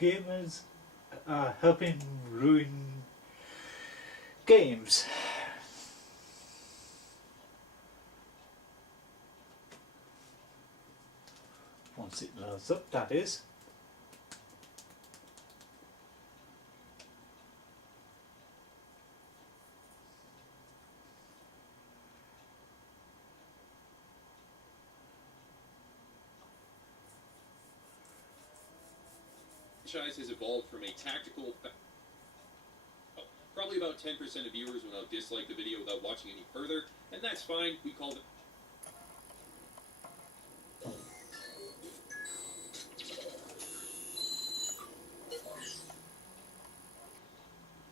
gamers are helping ruin games. Once it loads up, that is. Franchise has evolved from a tactical. Probably about 10% of viewers will now dislike the video without watching any further, and that's fine. We call it.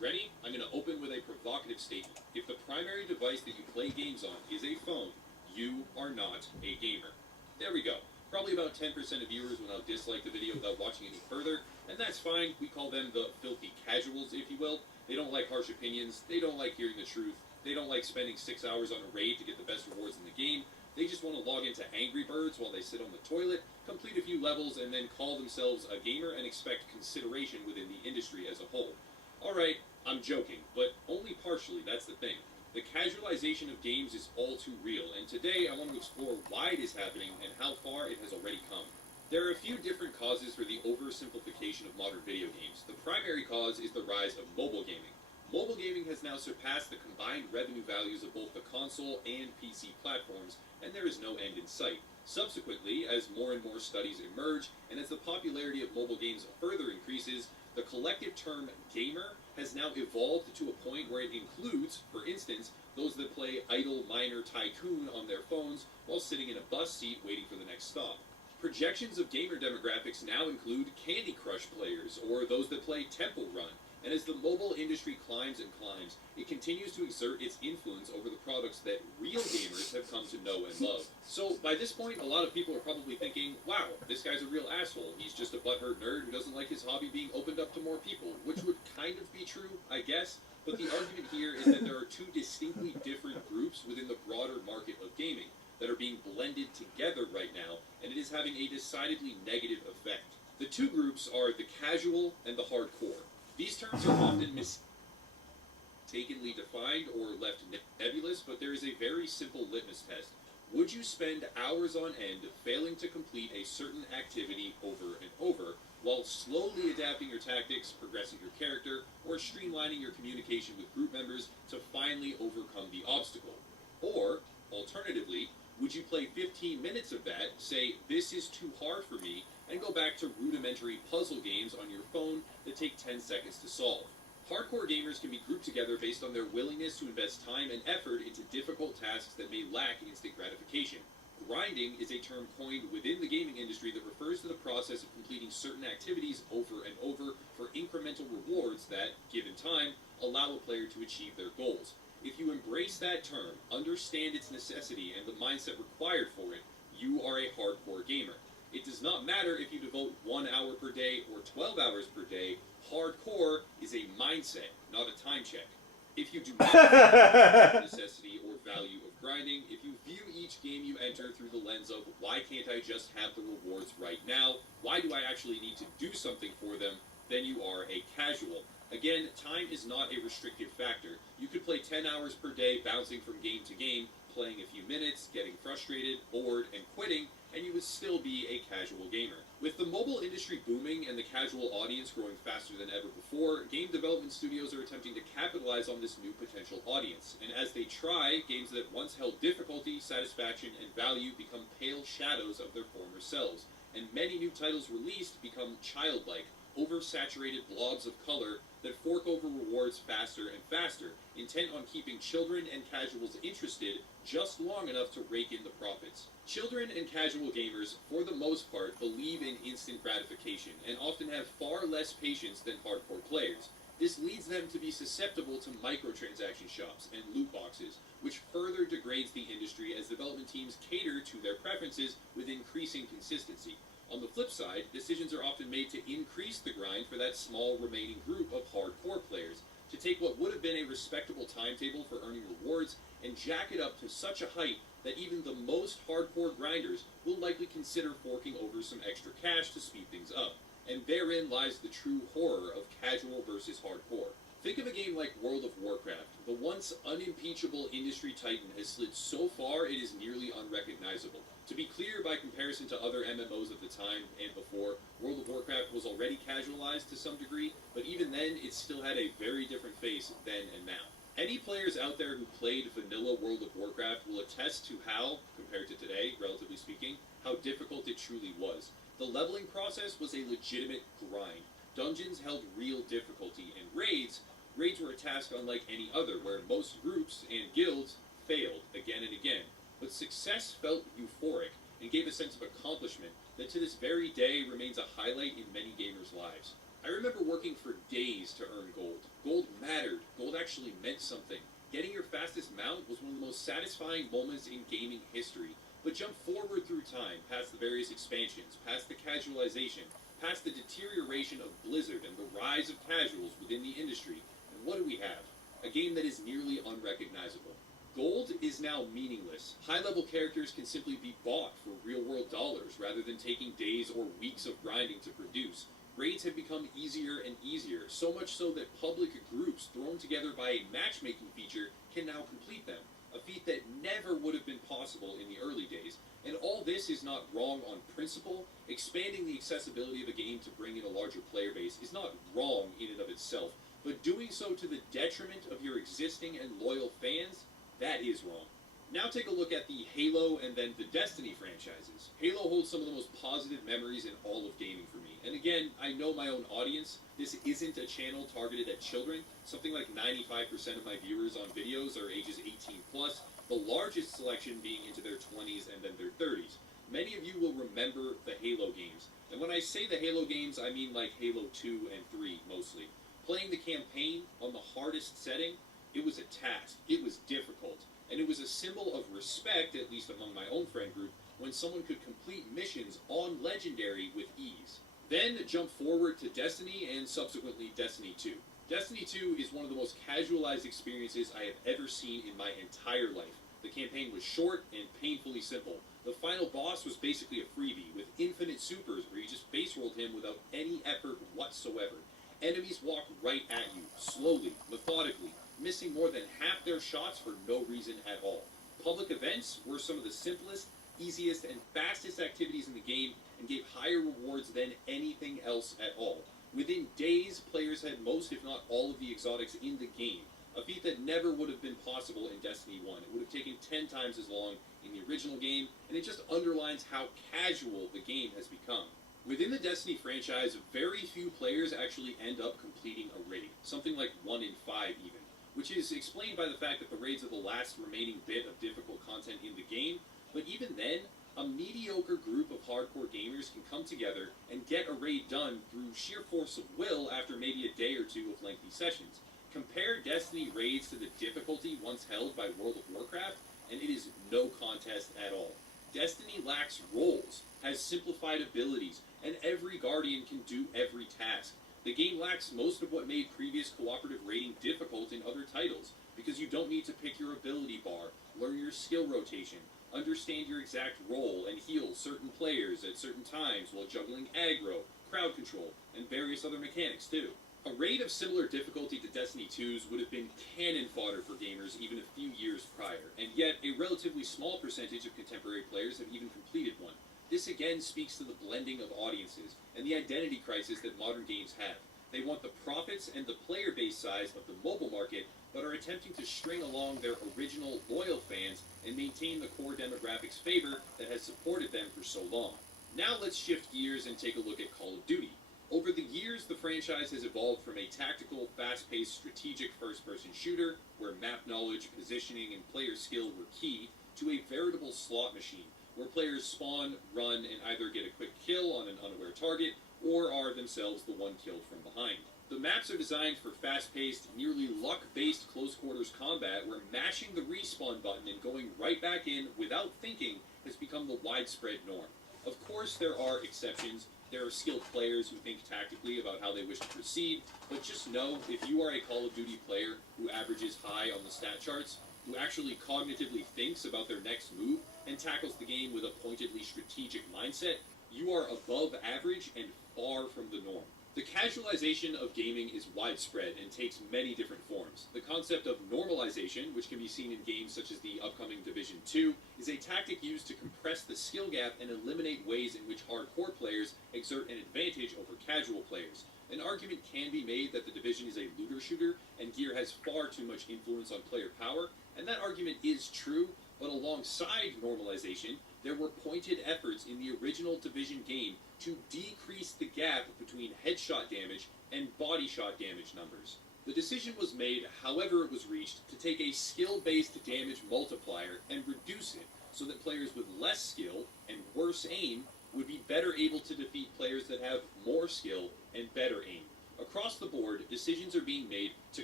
Ready? I'm going to open with a provocative statement. If the primary device that you play games on is a phone, you are not a gamer. There we go. Probably about 10% of viewers will now dislike the video without watching any further, and that's fine. We call them the filthy casuals, if you will. They don't like harsh opinions. They don't like hearing the truth. They don't like spending 6 hours on a raid to get the best rewards in the game. They just want to log into Angry Birds while they sit on the toilet, complete a few levels, and then call themselves a gamer and expect consideration within the industry as a whole. Alright, I'm joking, but only partially, that's the thing. The casualization of games is all too real, and today I want to explore why it is happening and how far it has already come. There are a few different causes for the oversimplification of modern video games. The primary cause is the rise of mobile gaming. Mobile gaming has now surpassed the combined revenue values of both the console and PC platforms, and there is no end in sight. Subsequently, as more and more studies emerge, and as the popularity of mobile games further increases, the collective term gamer has now evolved to a point where it includes, for instance, those that play idle miner tycoon on their phones while sitting in a bus seat waiting for the next stop. Projections of gamer demographics now include Candy Crush players, or those that play Temple Run, and as the mobile industry climbs and climbs, it continues to exert its influence over the products that real gamers have come to know and love. So, by this point, a lot of people are probably thinking, wow, this guy's a real asshole. He's just a butthurt nerd who doesn't like his hobby being opened up to more people, which would kind of be true, I guess, but the argument here is that there are two distinctly different groups within the broader market of gaming that are being blended together right now, and it is having a decidedly negative effect. The two groups are the casual and the hardcore. These terms are often mistakenly defined or left nebulous, but there is a very simple litmus test. Would you spend hours on end failing to complete a certain activity over and over, while slowly adapting your tactics, progressing your character, or streamlining your communication with group members to finally overcome the obstacle? Or, alternatively, would you play 15 minutes of that, say, this is too hard for me, and go back to rudimentary puzzle games on your phone that take 10 seconds to solve? Hardcore gamers can be grouped together based on their willingness to invest time and effort into difficult tasks that may lack instant gratification. Grinding is a term coined within the gaming industry that refers to the process of completing certain activities over and over for incremental rewards that, given time, allow a player to achieve their goals. If you embrace that term, understand its necessity and the mindset required for it, you are a hardcore gamer. It does not matter if you devote 1 hour per day or 12 hours per day. Hardcore is a mindset, not a time check. If you do not understand the necessity or value of grinding, if you view each game you enter through the lens of why can't I just have the rewards right now, why do I actually need to do something for them, then you are a casual. Again, time is not a restrictive factor. You could play 10 hours per day bouncing from game to game, playing a few minutes, getting frustrated, bored, and quitting, and you would still be a casual gamer. With the mobile industry booming and the casual audience growing faster than ever before, game development studios are attempting to capitalize on this new potential audience. And as they try, games that once held difficulty, satisfaction, and value become pale shadows of their former selves. And many new titles released become childlike, oversaturated blobs of color that fork over rewards faster and faster, intent on keeping children and casuals interested just long enough to rake in the profits. Children and casual gamers, for the most part, believe in instant gratification and often have far less patience than hardcore players. This leads them to be susceptible to microtransaction shops and loot boxes, which further degrades the industry as development teams cater to their preferences with increasing consistency. On the flip side, decisions are often made to increase the grind for that small remaining group of hardcore players, to take what would have been a respectable timetable for earning rewards and jack it up to such a height that even the most hardcore grinders will likely consider forking over some extra cash to speed things up. and therein lies the true horror of casual versus hardcore. Think of a game like World of Warcraft. The once unimpeachable industry titan has slid so far it is nearly unrecognizable. To be clear, by comparison to other MMOs of the time and before, World of Warcraft was already casualized to some degree, but even then it still had a very different face then and now. Any players out there who played vanilla World of Warcraft will attest to how, compared to today, relatively speaking, how difficult it truly was. The leveling process was a legitimate grind. Dungeons held real difficulty, and raids were a task unlike any other, where most groups and guilds failed again and again. But success felt euphoric and gave a sense of accomplishment that to this very day remains a highlight in many gamers' lives. I remember working for days to earn gold. Gold mattered. Gold actually meant something. Getting your fastest mount was one of the most satisfying moments in gaming history. But jump forward through time, past the various expansions, past the casualization, past the deterioration of Blizzard and the rise of casuals within the industry, and what do we have? A game that is nearly unrecognizable. Gold is now meaningless. High-level characters can simply be bought for real-world dollars rather than taking days or weeks of grinding to produce. Raids have become easier and easier, so much so that public groups thrown together by a matchmaking feature can now complete them, a feat that never would have been possible in the early days. And all this is not wrong on principle. Expanding the accessibility of a game to bring in a larger player base is not wrong in and of itself, but doing so to the detriment of your existing and loyal fans, that is wrong. Now take a look at the Halo and then the Destiny franchises. Halo holds some of the most positive memories in all of gaming for me. And again, I know my own audience. This isn't a channel targeted at children. Something like 95% of my viewers on videos are ages 18 plus, the largest selection being into their 20s and then their 30s. Many of you will remember the Halo games. And when I say the Halo games, I mean like Halo 2 and 3 mostly. Playing the campaign on the hardest setting, it was a task. It was difficult. And it was a symbol of respect, at least among my own friend group, when someone could complete missions on Legendary with ease. Then jump forward to Destiny and subsequently Destiny 2. Destiny 2 is one of the most casualized experiences I have ever seen in my entire life. The campaign was short and painfully simple. The final boss was basically a freebie with infinite supers where you just base rolled him without any effort whatsoever. Enemies walk right at you, slowly, methodically, missing more than half their shots for no reason at all. Public events were some of the simplest, easiest, and fastest activities in the game and gave higher rewards than anything else at all. Within days, players had most, if not all, of the exotics in the game, a feat that never would have been possible in Destiny 1. It would have taken 10 times as long in the original game, and it just underlines how casual the game has become. Within the Destiny franchise, very few players actually end up completing a raid, something like 1 in 5 even, which is explained by the fact that the raids are the last remaining bit of difficult content in the game, but even then, a mediocre group of hardcore gamers can come together and get a raid done through sheer force of will after maybe a day or two of lengthy sessions. Compare Destiny raids to the difficulty once held by World of Warcraft, and it is no contest at all. Destiny lacks roles, has simplified abilities, and every Guardian can do every task. The game lacks most of what made previous cooperative raiding difficult in other titles, because you don't need to pick your ability bar, learn your skill rotation, understand your exact role, and heal certain players at certain times while juggling aggro, crowd control, and various other mechanics too. A raid of similar difficulty to Destiny 2's would have been cannon fodder for gamers even a few years prior, and yet a relatively small percentage of contemporary players have even completed one. This again speaks to the blending of audiences and the identity crisis that modern games have. They want the profits and the player base size of the mobile market, but are attempting to string along their original loyal fans and maintain the core demographics favor that has supported them for so long. Now let's shift gears and take a look at Call of Duty. Over the years, the franchise has evolved from a tactical, fast-paced, strategic first-person shooter, where map knowledge, positioning, and player skill were key, to a veritable slot machine, where players spawn, run, and either get a quick kill on an unaware target, or are themselves the one killed from behind. The maps are designed for fast-paced, nearly luck-based close-quarters combat, where mashing the respawn button and going right back in without thinking has become the widespread norm. Of course, there are exceptions. There are skilled players who think tactically about how they wish to proceed, but just know, if you are a Call of Duty player who averages high on the stat charts, who actually cognitively thinks about their next move, and tackles the game with a pointedly strategic mindset, you are above average and far from the norm. The casualization of gaming is widespread and takes many different forms. The concept of normalization, which can be seen in games such as the upcoming Division 2, is a tactic used to compress the skill gap and eliminate ways in which hardcore players exert an advantage over casual players. An argument can be made that the Division is a looter shooter and gear has far too much influence on player power, and that argument is true, but alongside normalization, there were pointed efforts in the original Division game to decrease the gap between headshot damage and body shot damage numbers. The decision was made, however it was reached, to take a skill-based damage multiplier and reduce it so that players with less skill and worse aim would be better able to defeat players that have more skill and better aim. Across the board, decisions are being made to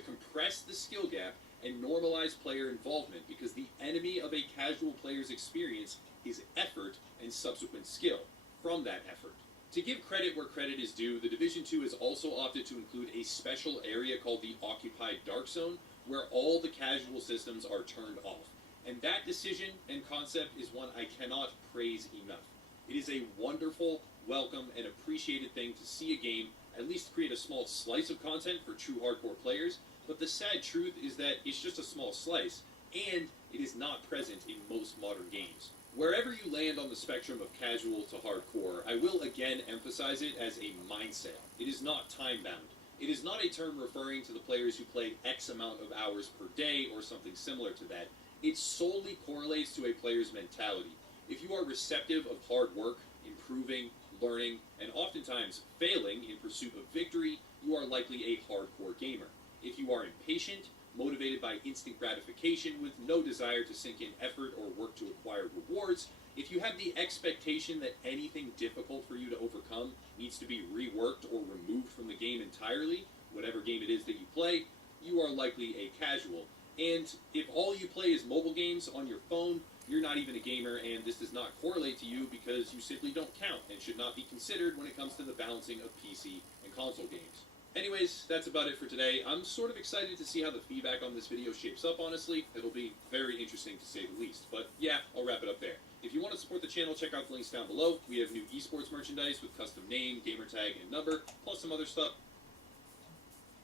compress the skill gap and normalize player involvement because the enemy of a casual player's experience is effort and subsequent skill from that effort. To give credit where credit is due, the Division 2 has also opted to include a special area called the Occupied Dark Zone, where all the casual systems are turned off. And that decision and concept is one I cannot praise enough. It is a wonderful, welcome, and appreciated thing to see a game at least create a small slice of content for true hardcore players, but the sad truth is that it's just a small slice, and it is not present in most modern games. Wherever you land on the spectrum of casual to hardcore, I will again emphasize it as a mindset. It is not time-bound. It is not a term referring to the players who play X amount of hours per day or something similar to that. It solely correlates to a player's mentality. If you are receptive of hard work, improving, learning, and oftentimes failing in pursuit of victory, you are likely a hardcore gamer. If you are impatient, motivated by instant gratification with no desire to sink in effort or work to acquire rewards, if you have the expectation that anything difficult for you to overcome needs to be reworked or removed from the game entirely, whatever game it is that you play, you are likely a casual. And if all you play is mobile games on your phone, you're not even a gamer, and this does not correlate to you because you simply don't count and should not be considered when it comes to the balancing of PC and console games. Anyways, that's about it for today. I'm sort of excited to see how the feedback on this video shapes up, honestly. It'll be very interesting to say the least. But yeah, I'll wrap it up there. If you want to support the channel, check out the links down below. We have new esports merchandise with custom name, gamertag, and number, plus some other stuff.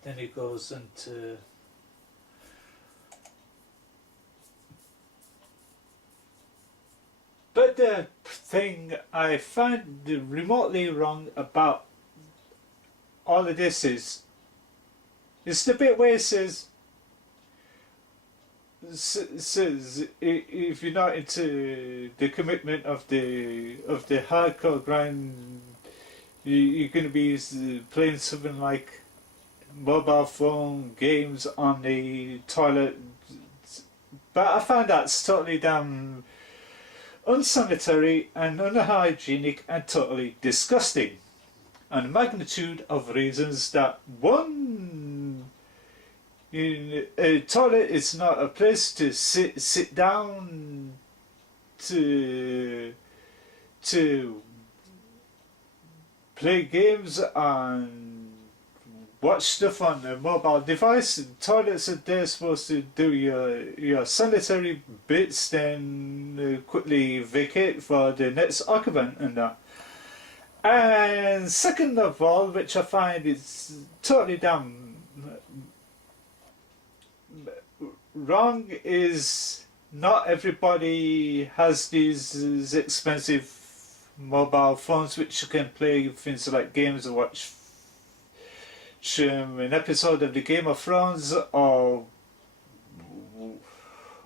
Then it goes into but the thing I find remotely wrong about all of this is the bit where it says if you're not into the commitment of the hardcore grind, you're going to be playing something like mobile phone games on the toilet. But I find that's totally damn unsanitary and unhygienic and totally disgusting. And a magnitude of reasons that one, a toilet is not a place to sit down to play games and watch stuff on a mobile device. Toilets are there supposed to do your sanitary bits, then quickly vacate for the next occupant and that. And second of all, which I find is totally damn wrong, is not everybody has these expensive mobile phones which can play things like games or watch an episode of the Game of Thrones or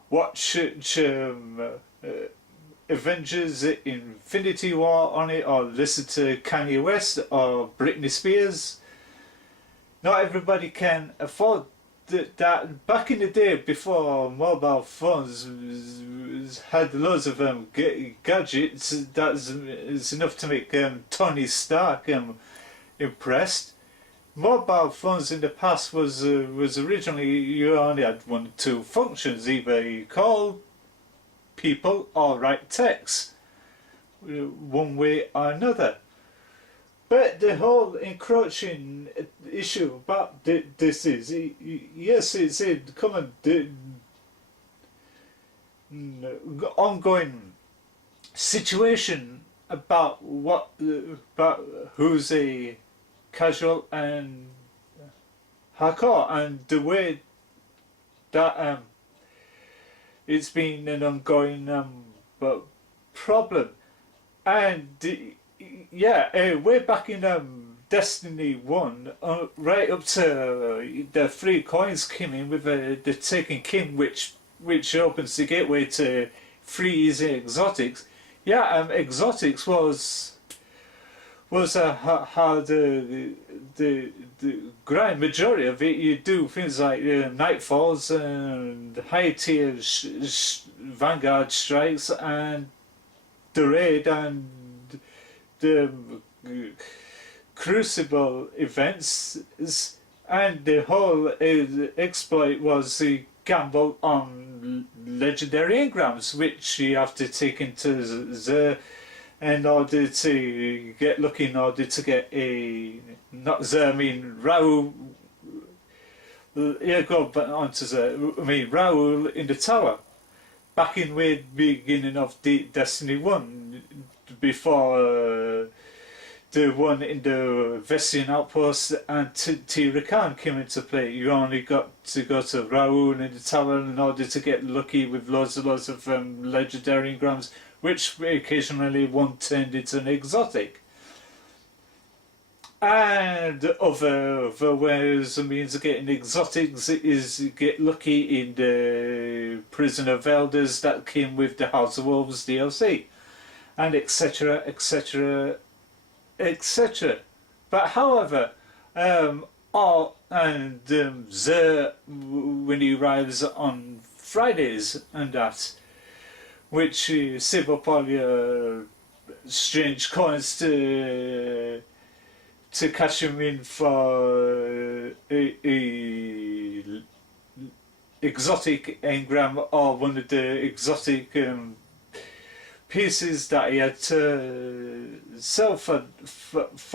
watch Avengers Infinity War on it, or listen to Kanye West or Britney Spears. Not everybody can afford that. Back in the day, before mobile phones had loads of gadgets, that's enough to make Tony Stark impressed. Mobile phones in the past was originally, you only had one or two functions: either you call people or write text, one way or another. But the whole encroaching issue about this is, yes, it's a common ongoing situation about about who's a casual and hardcore, and the way that it's been an ongoing problem. And way back in Destiny 1, right up to the free coins came in with the Taken King, which opens the gateway to free easy exotics. Exotics was how the grand majority of it. You do things like nightfalls and high tier vanguard strikes and the raid and the crucible events, and the whole exploit was the gamble on legendary engrams, which you have to take into the in order to get lucky, in order to get a Raoul. Yeah, go on to Raoul in the tower. Back in the beginning of Destiny 1, before the one in the Vestian outpost and Tirakan came into play, you only got to go to Raoul in the tower in order to get lucky with loads of legendary engrams, which occasionally one turned into an exotic. And other ways and means of getting exotics is get lucky in the Prison of Elders that came with the House of Wolves DLC, and etc, etc, etc. But however, Zer, when he arrives on Fridays and that, which you save up all your strange coins to catch him in for a exotic engram or one of the exotic pieces that he had to sell for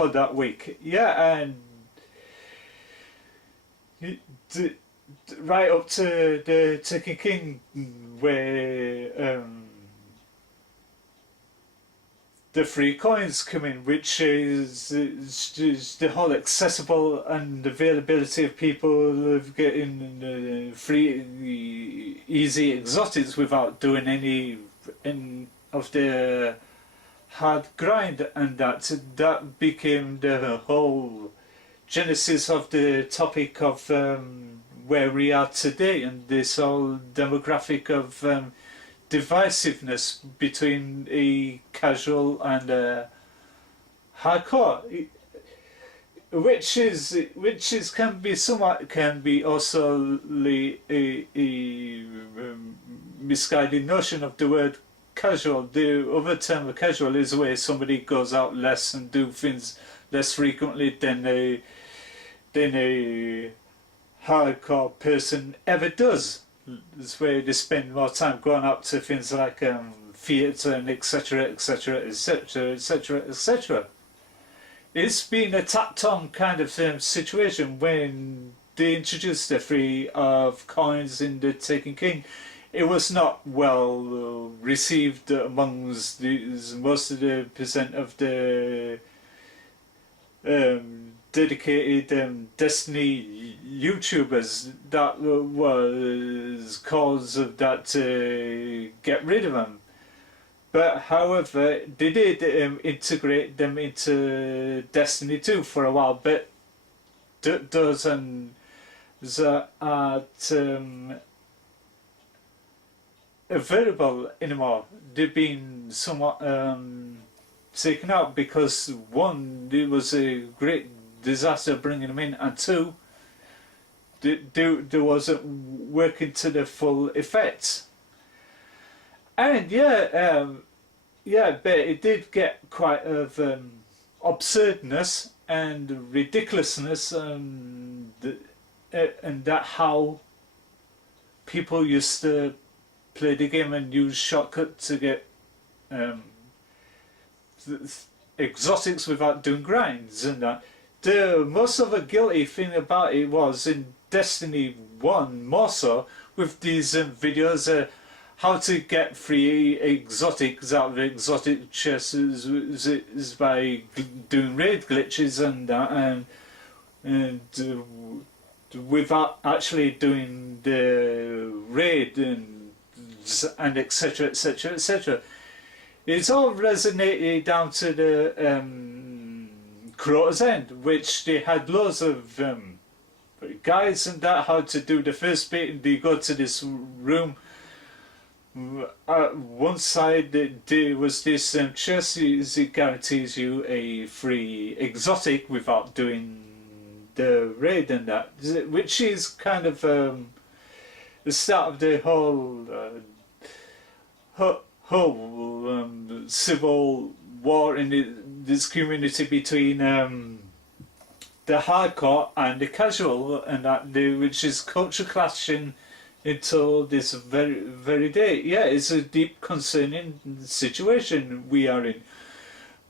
that week. And right up to the Taken King, where the free coins come in, which is the whole accessible and availability of people of getting free easy exotics without doing any of the hard grind, and that became the whole genesis of the topic of where we are today, and this whole demographic of divisiveness between a casual and a hardcore, which can be also a misguided notion of the word casual. The other term of casual is where somebody goes out less and do things less frequently than a hardcore person ever does. It's where they spend more time going out to things like theatre and etc, etc, etc, etc, etc. It's been a tapped-on kind of situation when they introduced the free of coins in the Taken King. It was not well received amongst most of the percent of the dedicated Destiny YouTubers that was cause of that to get rid of them. But however, they did integrate them into Destiny 2 for a while, but those aren't available anymore. They've been somewhat taken out because one, it was a great disaster bringing them in, and two, there wasn't working to the full effect. And but it did get quite of absurdness and ridiculousness, and that how people used to play the game and use shortcut to get exotics without doing grinds and that. The most of a guilty thing about it was in Destiny 1 more so, with these videos how to get free exotics out of exotic chests is by doing raid glitches and that, and without actually doing the raid and etc etc etc. It's all resonated down to the Crow's End, which they had loads of guides and that, how to do the first bit, and they go to this room. One side there was this chest, it guarantees you a free exotic without doing the raid and that, which is kind of the start of the whole civil war in this community between the hardcore and the casual, and that which is culture clashing until this very day. Yeah, it's a deep concerning situation we are in.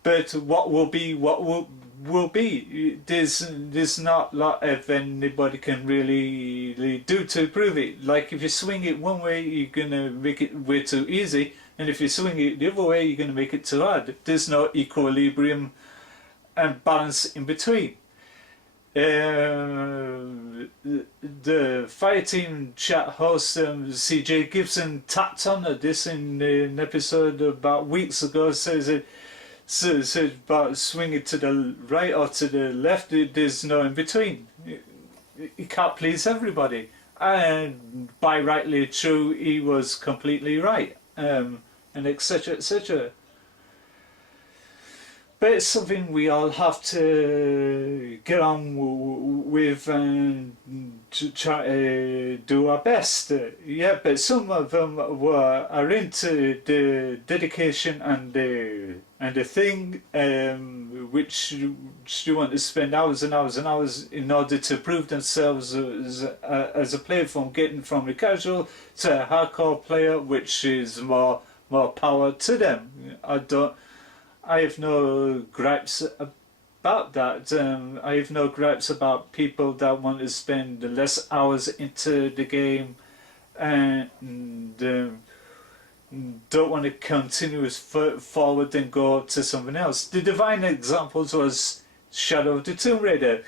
But what will be, will be. There's not a lot of anybody can really do to prove it. Like if you swing it one way, you're gonna make it way too easy, and if you swing it the other way, you're gonna make it too hard. There's no equilibrium and balance in between. The Fireteam chat host CJ Gibson tapped on this in an episode about weeks ago. Says about swinging to the right or to the left. There's no in between. You can't please everybody, and by rightly true, he was completely right, and etc etc. But it's something we all have to get on with and to try to do our best. Yeah, but some of them are into the dedication and the thing which they want to spend hours and hours and hours in order to prove themselves as a player, from getting from the casual to a hardcore player, which is more power to them. I have no gripes about that. I have no gripes about people that want to spend less hours into the game and don't want to continue forward and go to something else. The divine examples was Shadow of the Tomb Raider,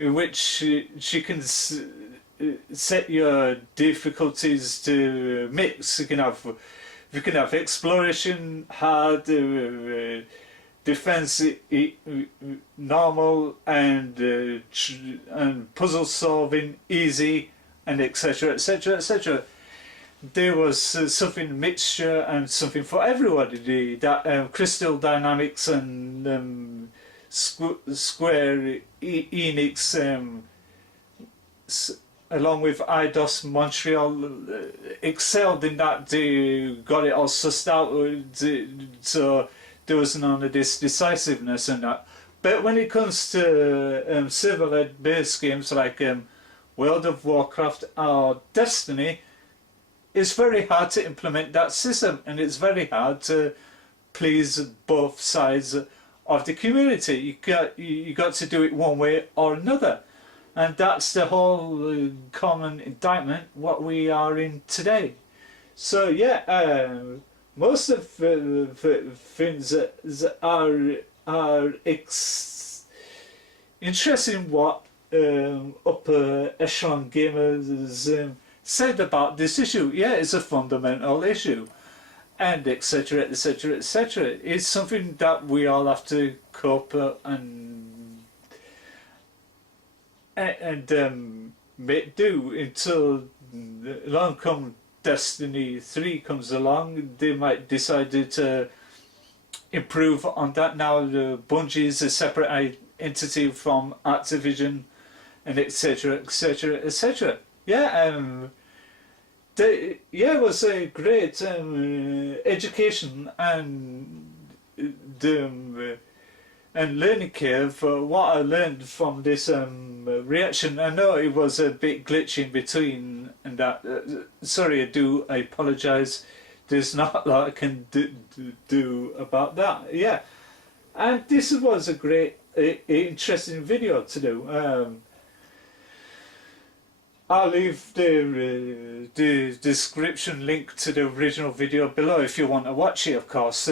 in which she can set your difficulties to mix. You can have exploration hard, defense normal, and puzzle solving easy, and etc etc etc. There was something mixture and something for everybody. That Crystal Dynamics and Square Enix, along with IDOS Montreal, excelled in that. They got it all sussed out, so there was none of this decisiveness and that. But when it comes to server-led based games like World of Warcraft or Destiny, it's very hard to implement that system, and it's very hard to please both sides of the community. You got to do it one way or another. And that's the whole common indictment what we are in today. So yeah, most of the things are interesting what upper echelon gamers said about this issue. Yeah, it's a fundamental issue, and etc etc etc. It's something that we all have to cope and make do until along come Destiny 3 comes along. They might decide to improve on that. Now the Bungie is a separate entity from Activision, and etc etc etc. Yeah, it was a great education and learning curve. What I learned from this reaction, I know it was a bit glitchy in between, and that sorry, I apologise. There's not a lot I can do about that. Yeah, and this was a great interesting video to do. I'll leave the description link to the original video below if you want to watch it, of course.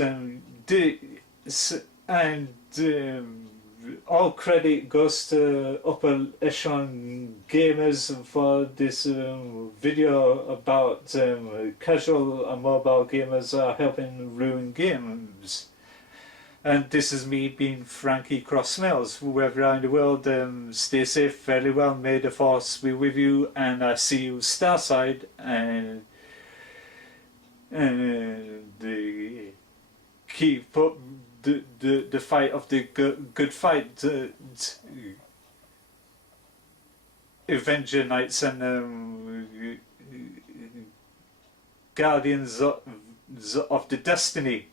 All credit goes to upper echelon gamers for this video about casual and mobile gamers are helping ruin games. And this is me being Frankie cross smales. Whoever you are in the world, stay safe, fairly well, may the force be with you, and I see you starside, and keep up the fight of the good fight. Avenger Knights and Guardians of the Destiny.